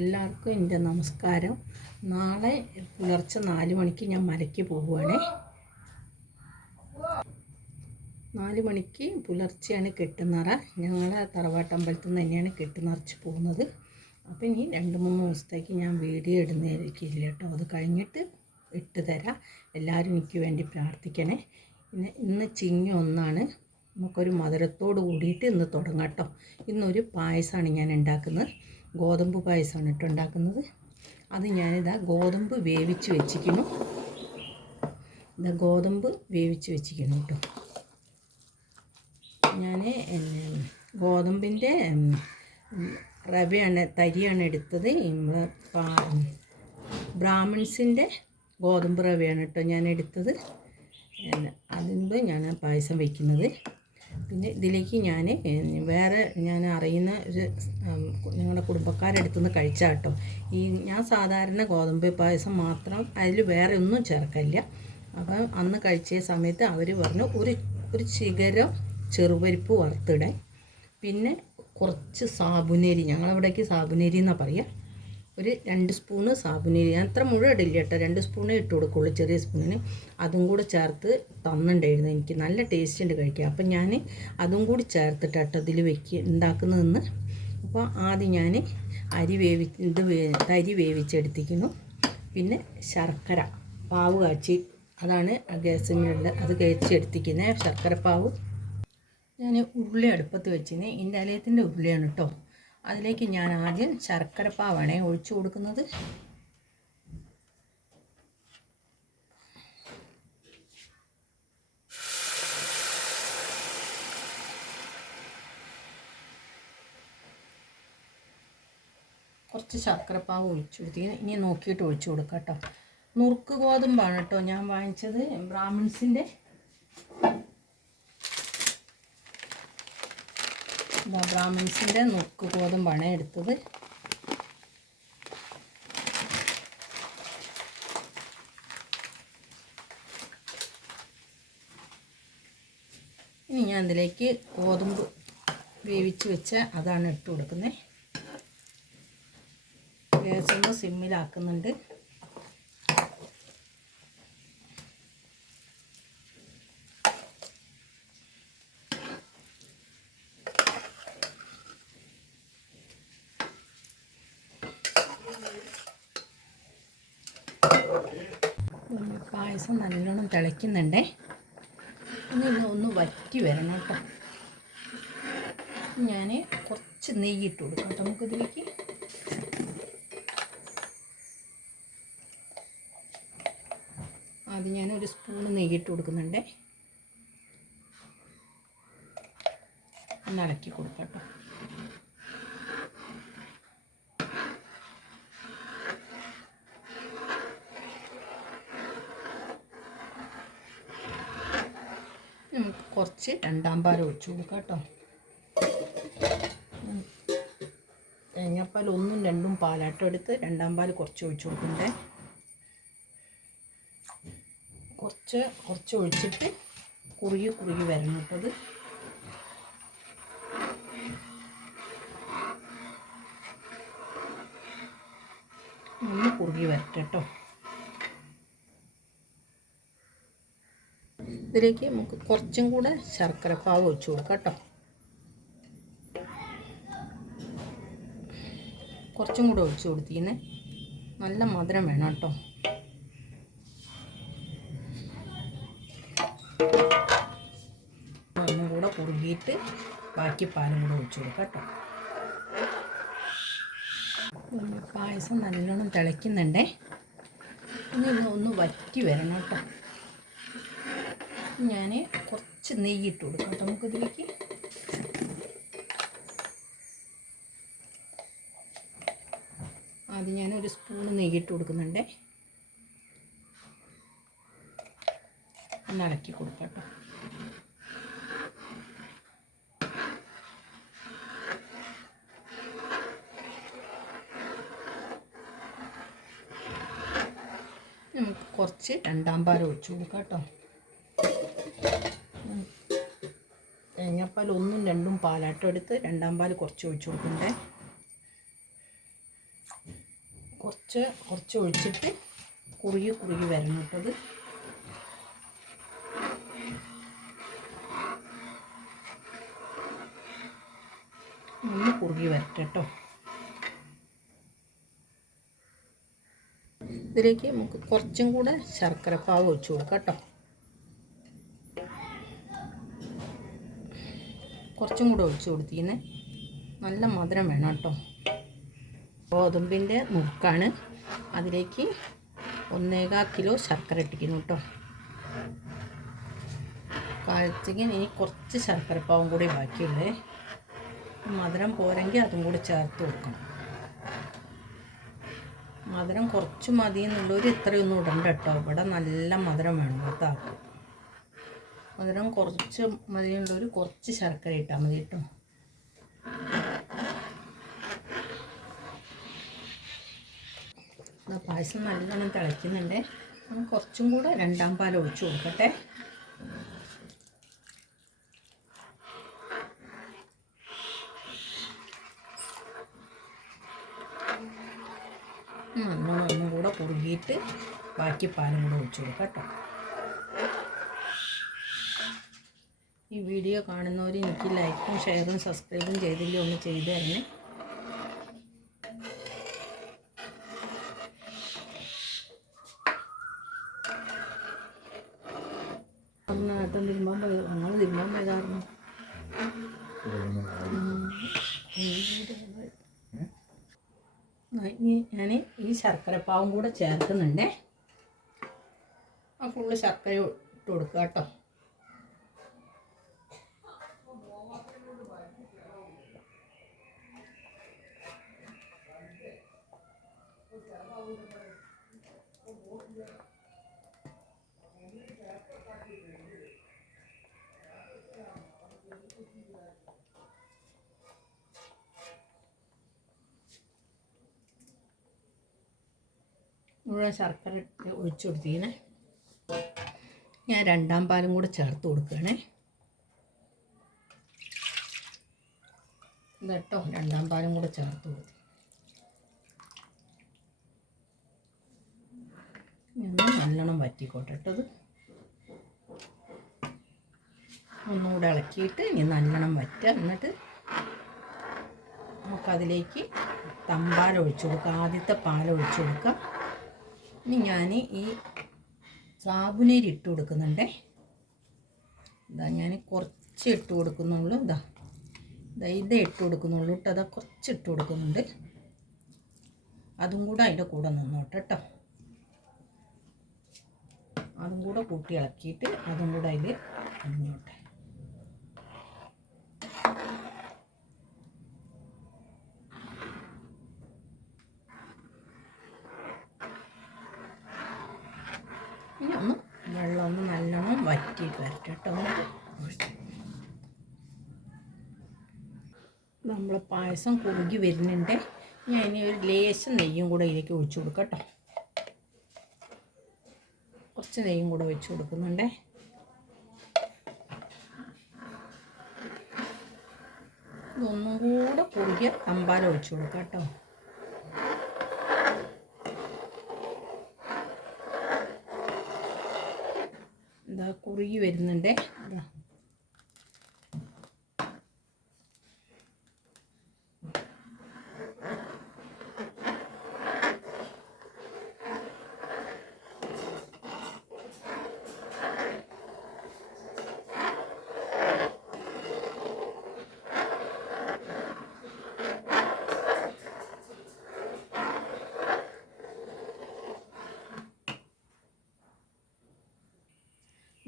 എല്ലാവർക്കും എന്റെ നമസ്കാരം. നാളെ പുലർച്ചെ നാല് മണിക്ക് ഞാൻ മലയ്ക്ക് പോവുകയാണ്. നാല് മണിക്ക് പുലർച്ചെയാണ് കെട്ടുന്നറ ഞങ്ങളെ തറവാട്ടമ്പലത്തിൽ നിന്ന് തന്നെയാണ് കെട്ടുനിറച്ച് പോകുന്നത്. അപ്പോൾ ഇനി രണ്ട് മൂന്ന് ദിവസത്തേക്ക് ഞാൻ വീഡിയോ ഇടുന്നതായിരിക്കില്ല കേട്ടോ. അത് കഴിഞ്ഞിട്ട് ഇട്ട് തരാം. എല്ലാവരും എനിക്ക് വേണ്ടി പ്രാർത്ഥിക്കണേ. പിന്നെ ഇന്ന് ചിങ്ങ ഒന്നാണ്. നമുക്കൊരു മധുരത്തോട് കൂടിയിട്ട് ഇന്ന് തുടങ്ങാം കേട്ടോ. ഇന്നൊരു പായസമാണ് ഞാൻ ഉണ്ടാക്കുന്നത്. ഗോതമ്പ് പായസമാണ് കേട്ടോ ഉണ്ടാക്കുന്നത്. അത് ഞാനിതാ ഗോതമ്പ് വേവിച്ച് വെച്ചിരിക്കുന്നു. ഇതാ ഗോതമ്പ് വേവിച്ച് വെച്ചിരിക്കുന്നു കേട്ടോ. ഞാൻ ഗോതമ്പിന്റെ റവയാണ് തരിയാണ് എടുത്തത്. ബ്രാഹ്മിൺസിന്റെ ഗോതമ്പ് റവയാണ് കേട്ടോ ഞാൻ എടുത്തത്. അതിന്റെ ഞാൻ പായസം വയ്ക്കുന്നത് പിന്നെ ഇതിലേക്ക് ഞാൻ വേറെ ഞാൻ അറിയുന്ന ഒരു ഞങ്ങളുടെ കുടുംബക്കാരടുത്തു നിന്ന് കഴിച്ചാൽ കേട്ടോ. ഈ ഞാൻ സാധാരണ ഗോതമ്പ് പായസം മാത്രം അതിൽ വേറെ ഒന്നും ചേർക്കില്ല അപ്പം അന്ന് കഴിച്ച സമയത്ത് അവർ പറഞ്ഞു ഒരു ഒരു ശിഖരം ചെറുപരിപ്പ് വറുത്തിടാൻ. പിന്നെ കുറച്ച് സാബുനേരി ഞങ്ങളവിടേക്ക് സാബുനേരി എന്നാണ് പറയുക ഒരു രണ്ട് സ്പൂണ് സാബുനരി. ഞാൻ അത്ര മുഴുവൻ ഇടില്ല കേട്ടോ. രണ്ട് സ്പൂണേ ഇട്ട് കൊടുക്കുള്ളൂ ചെറിയ സ്പൂണിന്. അതും കൂടി ചേർത്ത് തന്നിട്ടുണ്ടായിരുന്നു എനിക്ക്. നല്ല ടേസ്റ്റ് ഉണ്ട് കഴിക്കാൻ. അപ്പം ഞാൻ അതും കൂടി ചേർത്തിട്ട് കേട്ടോ ഇതിൽ വെക്കുക ഉണ്ടാക്കുന്നതെന്ന് അപ്പോൾ ആദ്യം ഞാൻ അരി വേവി ഇത് അരി വേവിച്ചെടുത്തിക്കുന്നു പിന്നെ ശർക്കര പാവ് കാച്ചി. അതാണ് ഗ്യാസിനുള്ള അത് കഴിച്ചെടുത്തിക്കുന്നത് ശർക്കര പാവ് ഞാൻ ഉരുളി അടുപ്പത്ത് വെച്ചിന്. എന്റെ അലയത്തിന്റെ ഉരുളിയാണ് കേട്ടോ. അതിലേക്ക് ഞാൻ ആദ്യം ശർക്കര പാവാണേ ഒഴിച്ചു കൊടുക്കുന്നത്. കുറച്ച് ശർക്കരപ്പാവ് ഒഴിച്ചു കൊടുത്തി ഇനി നോക്കിയിട്ട് ഒഴിച്ചു കൊടുക്കാം കേട്ടോ. നുറുക്ക് ഗോതമ്പാണ് കേട്ടോ ഞാൻ വാങ്ങിച്ചത് ബ്രാഹ്മിൺസിന്റെ ബ്രാഹ്മിൺസിന്റെ നുക്ക് ഗോതമ്പാണ് എടുത്തത്. ഇനി ഞാൻ അതിലേക്ക് ഗോതമ്പ് വേവിച്ച് വെച്ച അതാണ് ഇട്ട് കൊടുക്കുന്നത്. ഗ്യാസ് ഒന്ന് സിമ്മിലാക്കുന്നുണ്ട്. പായസം നല്ലോണം തിളയ്ക്കുന്നുണ്ടേ. ഇനി ഒന്ന് വറ്റി വരണം കേട്ടോ. ഞാൻ കുറച്ച് നെയ്യിട്ട് കൊടുക്കാം കേട്ടോ. നമുക്കിതിലേക്ക് അത് ഞാൻ ഒരു സ്പൂൺ നെയ്യിട്ട് കൊടുക്കുന്നുണ്ടേ. ഒന്ന് ഇളക്കി കൊടുക്കാം കേട്ടോ നമുക്ക് കുറച്ച് രണ്ടാം പാൽ ഒഴിച്ചു കൊടുക്കാം കേട്ടോ. തേങ്ങാപ്പാൽ ഒന്നും രണ്ടും പാലാട്ടം എടുത്ത് രണ്ടാം പാൽ കുറച്ച് ഒഴിച്ചു കൊടുക്കണ്ടേ. കുറച്ച് കുറച്ച് ഒഴിച്ചിട്ട് കുറുകി കുറുകി വരണം കേട്ടത് ഒന്ന് കുറുകി വരട്ടെ കേട്ടോ. ഇതിലേക്ക് നമുക്ക് കുറച്ചും കൂടെ ശർക്കരപ്പാവ് ഒഴിച്ചു കൊടുക്കാം കേട്ടോ. കുറച്ചും കൂടെ ഒഴിച്ചു കൊടുത്തിരിക്കുന്നത് നല്ല മധുരം വേണം കേട്ടോ. ഒന്നും കൂടെ കുറുകിയിട്ട് ബാക്കി പാലും കൂടെ ഒഴിച്ചു കൊടുക്കാം കേട്ടോ. പായസം നല്ലോണം തിളയ്ക്കുന്നുണ്ടേ. ഇനി ഒന്ന് വറ്റി വരണം കേട്ടോ. ഞാൻ കുറച്ച് നെയ്യ് ഇട്ട് കൊടുക്കാം കേട്ടോ. നമുക്കിതിലേക്ക് ആദ്യം ഞാൻ ഒരു സ്പൂൺ നെയ്യിട്ട് കൊടുക്കുന്നുണ്ടേ. ഒന്ന് ഇളക്കി കൊടുക്കാം കേട്ടോ. നമുക്ക് കുറച്ച് രണ്ടാം പാരം ഒഴിച്ചു കൊടുക്കാം കേട്ടോ. തേങ്ങാപ്പാൽ ഒന്നും രണ്ടും പാലാട്ടം എടുത്ത് രണ്ടാം പാൽ കുറച്ച് ഒഴിച്ചു കൊടുക്കണ്ടേ? കുറച്ച് കുറച്ച് ഒഴിച്ചിട്ട് കുറുകി കുറുകി വരണം കേട്ടത് ഒന്ന് കുറുകി വരട്ടെ കേട്ടോ. ഇതിലേക്ക് നമുക്ക് കുറച്ചും കൂടെ ശർക്കര പാവ് ഒഴിച്ചു കൊടുക്കാം കേട്ടോ. കുറച്ചും കൂടെ ഒഴിച്ചു കൊടുത്തിരിക്കുന്നത് നല്ല മധുരം വേണം കേട്ടോ. ഗോതമ്പിന്റെ മുക്കാണ്. അതിലേക്ക് ഒന്നേകാൽ കിലോ ശർക്കര ഇട്ടിക്കുന്നു കേട്ടോ. കാഴ്ചയ്ക്ക് ഇനി കുറച്ച് ശർക്കരപ്പാവും കൂടി ബാക്കിയുള്ളേ. മധുരം പോരെങ്കിൽ അതും കൂടി ചേർത്ത് കൊടുക്കണം. മധുരം കുറച്ച് മതി എന്നുള്ളവർ ഇത്രയൊന്നും ഇടണ്ട കേട്ടോ. ഇവിടെ നല്ല മധുരം വേണം ഇവിടുത്തെ മധുരം കുറച്ച് മതിയുള്ളവർ കുറച്ച് ശർക്കര ഇട്ടാൽ മതി കേട്ടോ. പായസം നല്ലോണം തിളയ്ക്കുന്നുണ്ട്. കുറച്ചും കൂടെ രണ്ടാം പാൽ ഒഴിച്ചു കൊടുക്കട്ടെ. നല്ലോണം ഒന്നും കൂടെ കുറുകിയിട്ട് ബാക്കി പാലും കൂടെ ഒഴിച്ചു കൊടുക്കാം കേട്ടോ. ഈ വീഡിയോ കാണുന്നവർ എനിക്ക് ലൈക്കും ഷെയറും സബ്സ്ക്രൈബും ചെയ്തില്ലേ ഒന്ന് ചെയ്തു തരണേ. നേട്ടം തിരുമ്പാൻ പോയി ഞങ്ങൾ തിരുമ്പാൻ പോയതായിരുന്നു. ഞാൻ ഈ ശർക്കരപ്പാവും കൂടെ ചേർക്കുന്നുണ്ടേ. ആ ഫുള്ള് ശർക്കര ഇട്ട് കൊടുക്കുക കേട്ടോ മുഴുവൻ ശർക്കര ഇട്ട് ഒഴിച്ചു കൊടുത്തിങ്ങനെ ഞാൻ രണ്ടാം പാലും കൂടെ ചേർത്ത് കൊടുക്കുകയാണേ. ഇതട്ടോ രണ്ടാം പാലും കൂടെ ചേർത്ത് കൊടുത്തു ഒന്ന് നല്ലോണം വറ്റിക്കോട്ടെ ഇട്ടത് ഒന്നുകൂടെ ഇളക്കിയിട്ട് ഇനി നല്ലോണം വറ്റുക എന്നിട്ട് നമുക്കതിലേക്ക് തമ്പാൽ ഒഴിച്ചു കൊടുക്കുക ആദ്യത്തെ പാൽ ഒഴിച്ചു കൊടുക്കാം. ഇനി ഞാൻ ഈ സാബുനേരി ഇട്ട് കൊടുക്കുന്നുണ്ടേ. ഇതാ ഞാൻ കുറച്ച് ഇട്ട് കൊടുക്കുന്നുള്ളൂ. ഇതാ. ഇതാ ഇതേ ഇട്ട് കൊടുക്കുന്നുള്ളൂ കേട്ടോ. അതാ കുറച്ച് ഇട്ട് കൊടുക്കുന്നുണ്ട്. അതും കൂടെ അതിന്റെ കൂടെ നിന്നോട്ടെ കേട്ടോ. അതും കൂടെ കൂട്ടി ഇളക്കിയിട്ട് അതും കൂടെ അതിൽ അണിഞ്ഞോട്ടെ ഇനി ഒന്ന് വെള്ളം ഒന്ന് നല്ലോണം വറ്റിയിട്ട് വരട്ടെ കേട്ടോ നമ്മൾ പായസം കുറുകി വരുന്നുണ്ട്. ഞാൻ ഇനി ഒരു ലേശം നെയ്യും കൂടെ ഇതിലേക്ക് ഒഴിച്ചു കൊടുക്കാം കേട്ടോ. കുറച്ച് നെയ്യും കൂടെ ഒഴിച്ചു കൊടുക്കുന്നുണ്ടേ. ഇതൊന്നും കൂടെ കുറുകിയ തമ്പാല ഒഴിച്ചു കൊടുക്കാം കേട്ടോ. ഇതാ കുറുകി വരുന്നുണ്ടേ. ഇതാ.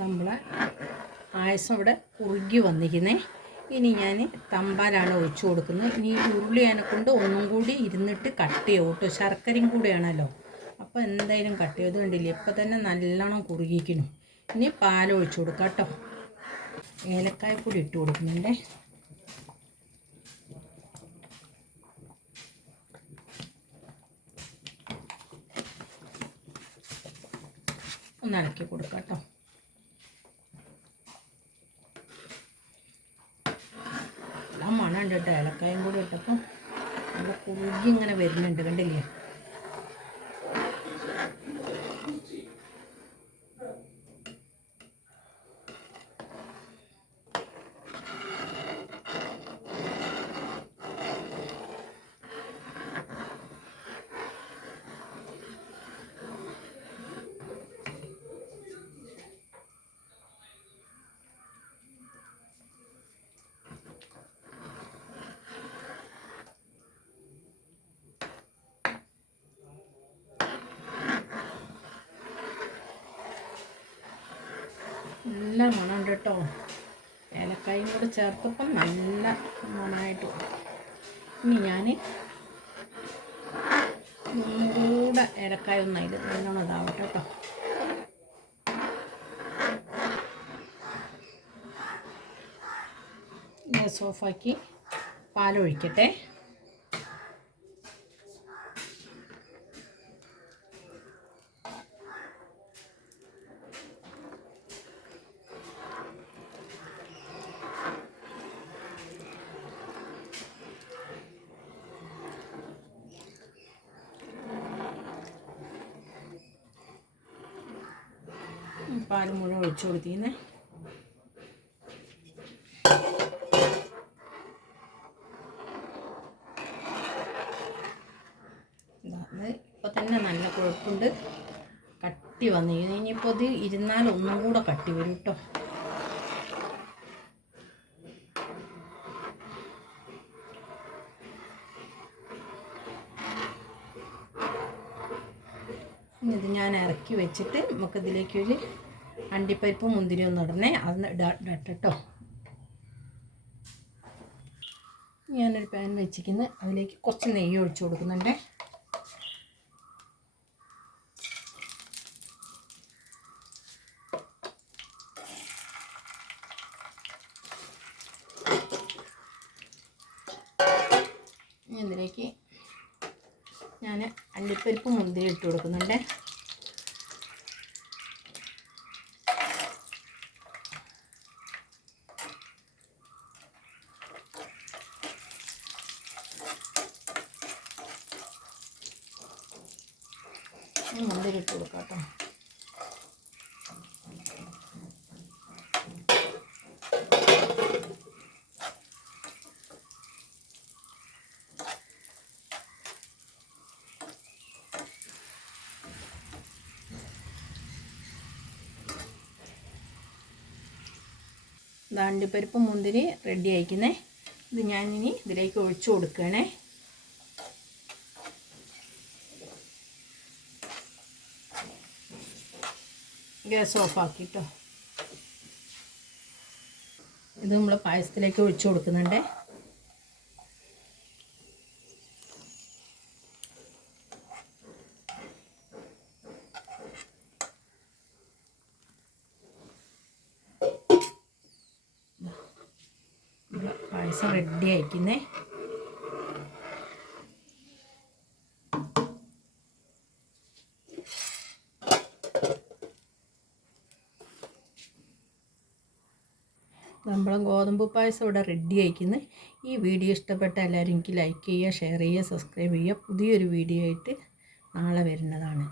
നമ്മളെ പായസം ഇവിടെ കുറുകി വന്നിരിക്കുന്നേ. ഇനി ഞാൻ തമ്പാലാണ് ഒഴിച്ചു കൊടുക്കുന്നത്. ഇനി ഉരുളി കൊണ്ട് ഒന്നും കൂടി ഇരുന്നിട്ട് കട്ട് ചെയ്യും കേട്ടോ. ശർക്കരയും കൂടെയാണല്ലോ. അപ്പോൾ എന്തായാലും കട്ട് ചെയ്ത് കണ്ടില്ലേ? ഇപ്പം തന്നെ നല്ലോണം കുറുകിക്കണം ഇനി പാൽ ഒഴിച്ചു കൊടുക്കാം കേട്ടോ. ഏലക്കായപ്പൊടി ഇട്ട് കൊടുക്കുന്നുണ്ടേ. ഒന്ന് ഇളക്കി കൊടുക്കാം കേട്ടോ നല്ല മണമുണ്ട് കേട്ടോ. ഏലക്കായും കൂടി ഇട്ടപ്പം നല്ല കുറുകി ഇങ്ങനെ വരുന്നുണ്ട് കണ്ടില്ലേ? നല്ല മണമുണ്ട് കേട്ടോ. ഏലക്കായും കൂടെ ചേർത്തപ്പം നല്ല മണമായിട്ട്. ഇനി ഞാൻ കൂടെ ഏലക്കായ ഒന്നായി നല്ലോണം ഇതാവട്ടെ കേട്ടോ. ഗ്യാസ് ഓഫാക്കി പാലൊഴിക്കട്ടെ. പാൽ മുഴുവൻ ഒഴിച്ചു കൊടുത്തിരുന്നേ ഇപ്പൊ തന്നെ നല്ല കുഴപ്പമുണ്ട് കട്ടി വന്നു ഇനിയിപ്പോൾ ഇത് ഇരുന്നാൽ ഒന്നും കൂടെ കട്ടി വരും കേട്ടോ ഇത് ഞാൻ ഇറക്കി വെച്ചിട്ട് നമുക്കിതിലേക്ക് ഒരു അണ്ടിപ്പരിപ്പ് മുന്തിരി ഒന്നും ഇടണേ. അതൊന്ന് ഇടാ ഇടട്ടെ കേട്ടോ ഞാനൊരു പാൻ വെച്ചിരിക്കുന്നത് അതിലേക്ക് കുറച്ച് നെയ്യ് ഒഴിച്ചു കൊടുക്കുന്നുണ്ട്. ഇതിലേക്ക് ഞാൻ അണ്ടിപ്പരിപ്പ് മുന്തിരി ഇട്ട് കൊടുക്കുന്നുണ്ട്. ഇനി മുന്തിരി ഇട്ട് കൊടുക്കാം കേട്ടോ. ദാണ്ടിപ്പരിപ്പ് മുന്തിരി റെഡി ആയിക്കുന്നേ. ഇത് ഞാനിനി ഇതിലേക്ക് ഒഴിച്ചു കൊടുക്കണേ. ഗ്യാസ് ഓഫാക്കിട്ടോ ഇത് നമ്മൾ പായസത്തിലേക്ക് ഒഴിച്ചു കൊടുക്കുന്നുണ്ട്. പായസം റെഡി ആയിക്കുന്നേ. നമ്മളെ ഗോതമ്പ് പായസം ഇവിടെ റെഡി ആയിക്കുന്നത് ഈ വീഡിയോ ഇഷ്ടപ്പെട്ട എല്ലാവരും എനിക്ക് ലൈക്ക് ചെയ്യുക ഷെയർ ചെയ്യുക സബ്സ്ക്രൈബ് ചെയ്യുക. പുതിയൊരു വീഡിയോ ആയിട്ട് നാളെ വരുന്നതാണ്.